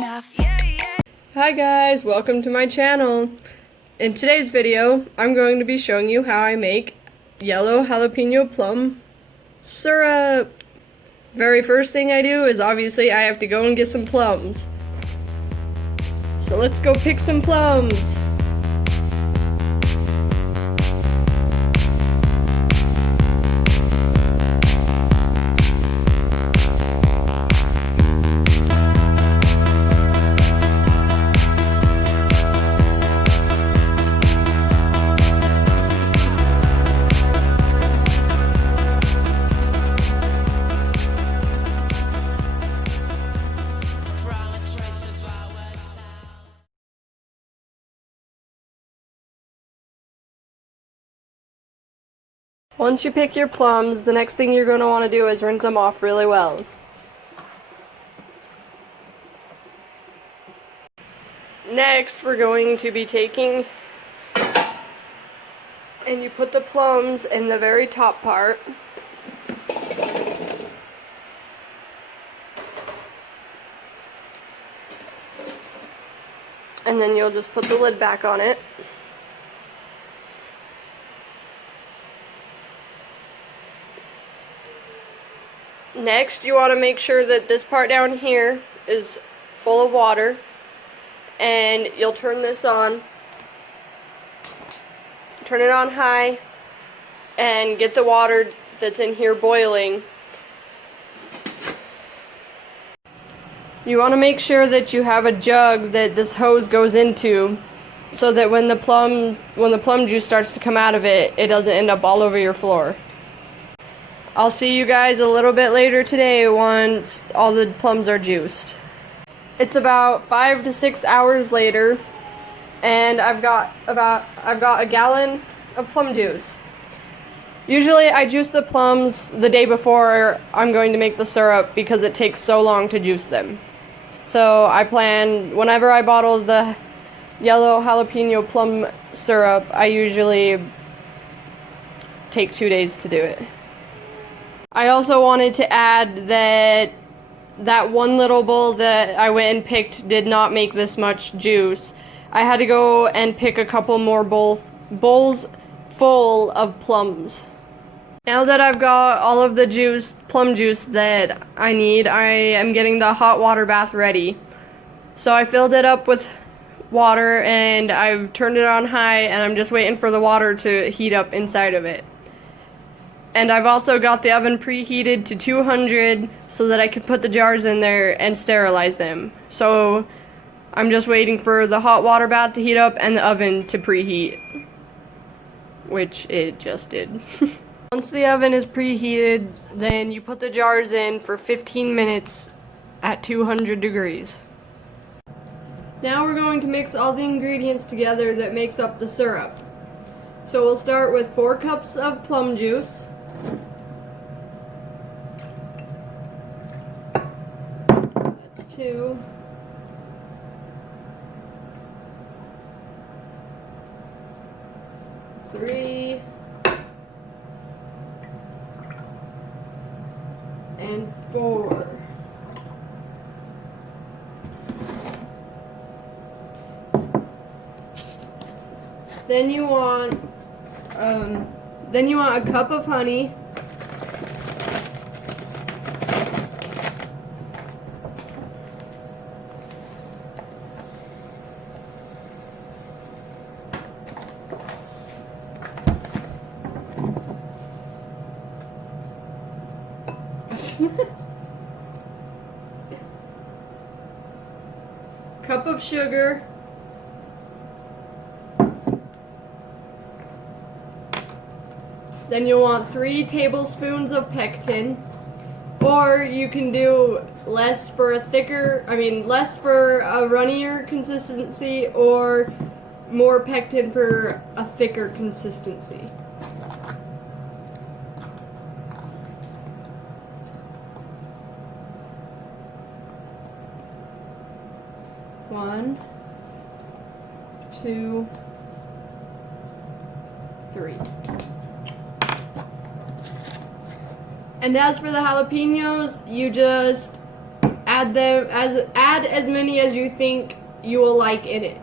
enough. Hi guys, welcome to my channel. In today's video, I'm going to be showing you how I make yellow jalapeno plum syrup. Very first thing I do is obviously I have to go and get some plums. So let's go pick some plums. Once you pick your plums, the next thing you're going to want to do is rinse them off really well. Next, we're going to be taking, and you put the plums in the very top part. And then you'll just put the lid back on it. Next, you want to make sure that this part down here is full of water, and you'll turn this on. Turn it on high and get the water that's in here boiling. You want to make sure that you have a jug that this hose goes into, so that when the plum juice starts to come out of it, it doesn't end up all over your floor. I'll see you guys a little bit later today once all the plums are juiced. It's about 5 to 6 hours later, and I've got a gallon of plum juice. Usually I juice the plums the day before I'm going to make the syrup because it takes so long to juice them. So I plan, whenever I bottle the yellow jalapeno plum syrup, I usually take 2 days to do it. I also wanted to add that one little bowl that I went and picked did not make this much juice. I had to go and pick a couple more bowls full of plums. Now that I've got all of the plum juice that I need, I am getting the hot water bath ready. So I filled it up with water and I've turned it on high, and I'm just waiting for the water to heat up inside of it. And I've also got the oven preheated to 200 so that I can put the jars in there and sterilize them. So I'm just waiting for the hot water bath to heat up and the oven to preheat, which it just did. Once the oven is preheated, then you put the jars in for 15 minutes at 200 degrees. Now we're going to mix all the ingredients together that makes up the syrup. So we'll start with 4 cups of plum juice. That's 2. Three. And 4. Then you want a cup of honey. Cup of sugar. Then you'll want 3 tablespoons of pectin, or you can do less for a runnier consistency, or more pectin for a thicker consistency. One, 2, 3. And as for the jalapenos, you just add as many as you think you will like in it.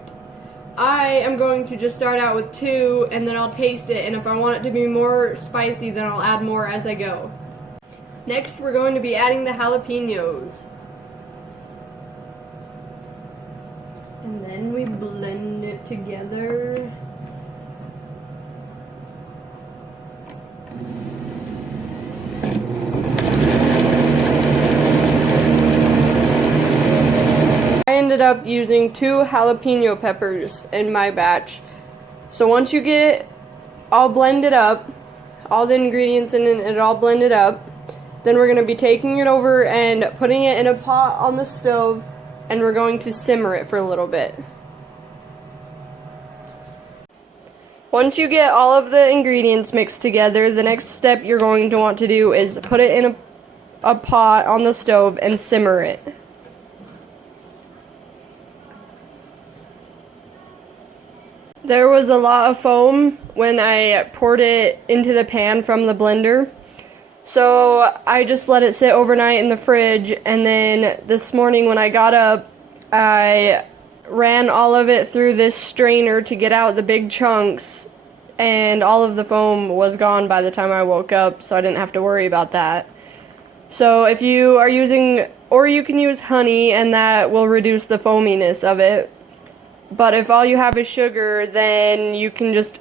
I am going to just start out with 2 and then I'll taste it, and if I want it to be more spicy then I'll add more as I go. Next we're going to be adding the jalapenos. And then we blend it together. I ended up using 2 jalapeno peppers in my batch. So once you get it all blended up, all the ingredients in it all blended up, then we're going to be taking it over and putting it in a pot on the stove, and we're going to simmer it for a little bit. Once you get all of the ingredients mixed together, the next step you're going to want to do is put it in a pot on the stove and simmer it. There was a lot of foam when I poured it into the pan from the blender, so I just let it sit overnight in the fridge, and then this morning when I got up, I ran all of it through this strainer to get out the big chunks, and all of the foam was gone by the time I woke up, so I didn't have to worry about that. So if you are using, or you can use honey, and that will reduce the foaminess of it. But if all you have is sugar, then you can just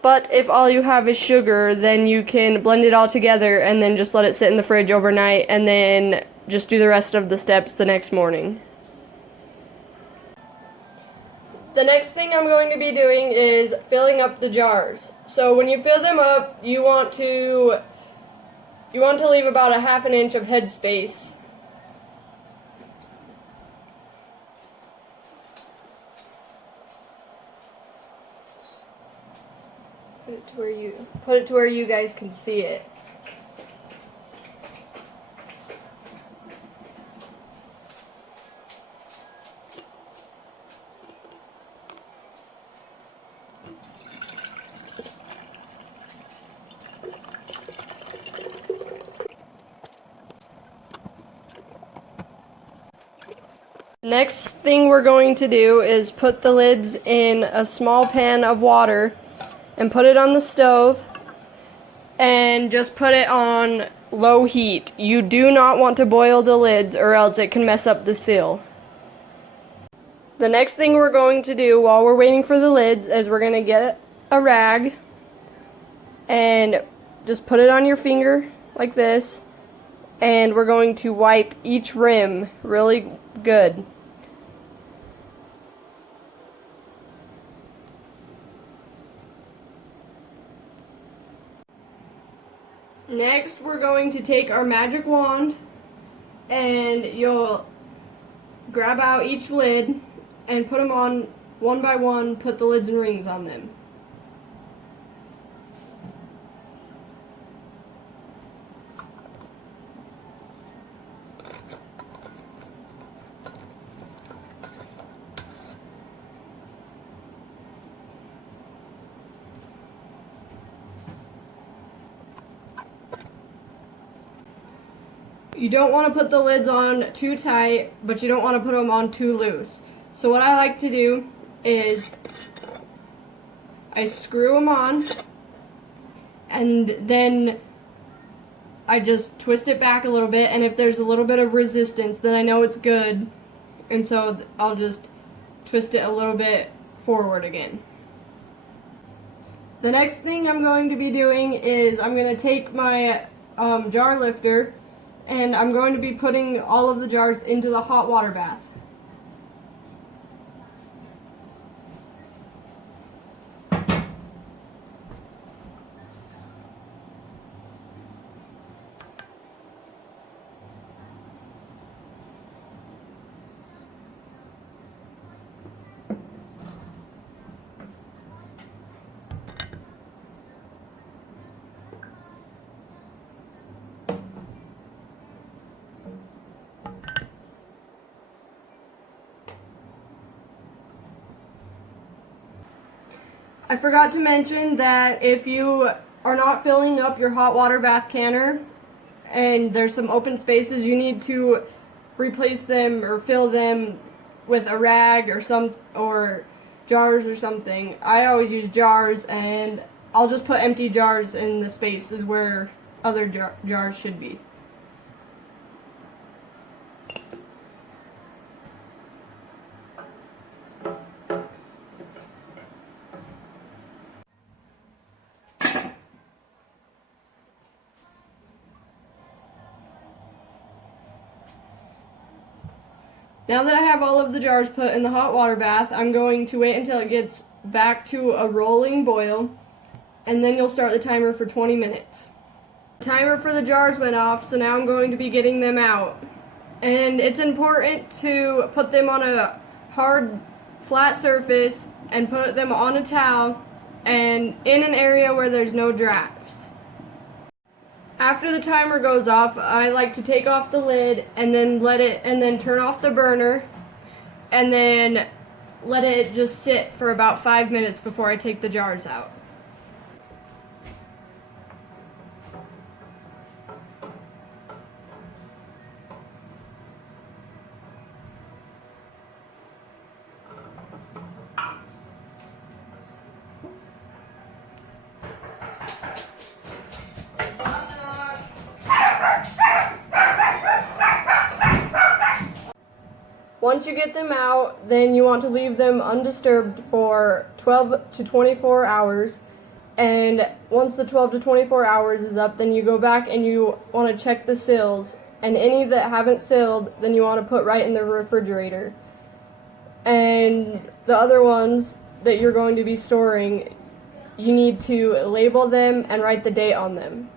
But if all you have is sugar, then you can blend it all together and then just let it sit in the fridge overnight, and then just do the rest of the steps the next morning. The next thing I'm going to be doing is filling up the jars. So when you fill them up, you want to leave about a ½ inch of head space. Put it to where you guys can see it. Next thing we're going to do is put the lids in a small pan of water and put it on the stove and just put it on low heat. You do not want to boil the lids or else it can mess up the seal. The next thing we're going to do while we're waiting for the lids is we're going to get a rag and just put it on your finger like this, and we're going to wipe each rim really good. Next, we're going to take our magic wand, and you'll grab out each lid and put them on one by one, put the lids and rings on them. You don't want to put the lids on too tight, but you don't want to put them on too loose. So what I like to do is I screw them on, and then I just twist it back a little bit, and if there's a little bit of resistance, then I know it's good, and so I'll just twist it a little bit forward again. The next thing I'm going to be doing is I'm going to take my jar lifter, and I'm going to be putting all of the jars into the hot water bath. I forgot to mention that if you are not filling up your hot water bath canner, and there's some open spaces, you need to replace them or fill them with a rag or jars or something. I always use jars, and I'll just put empty jars in the spaces where other jars should be. Now that I have all of the jars put in the hot water bath, I'm going to wait until it gets back to a rolling boil, and then you'll start the timer for 20 minutes. The timer for the jars went off, so now I'm going to be getting them out. And it's important to put them on a hard, flat surface and put them on a towel and in an area where there's no drafts. After the timer goes off, I like to take off the lid and then turn off the burner and then let it just sit for about 5 minutes before I take the jars out. Once you get them out, then you want to leave them undisturbed for 12 to 24 hours. And once the 12 to 24 hours is up, then you go back and you want to check the sills. And any that haven't silled, then you want to put right in the refrigerator. And the other ones that you're going to be storing, you need to label them and write the date on them.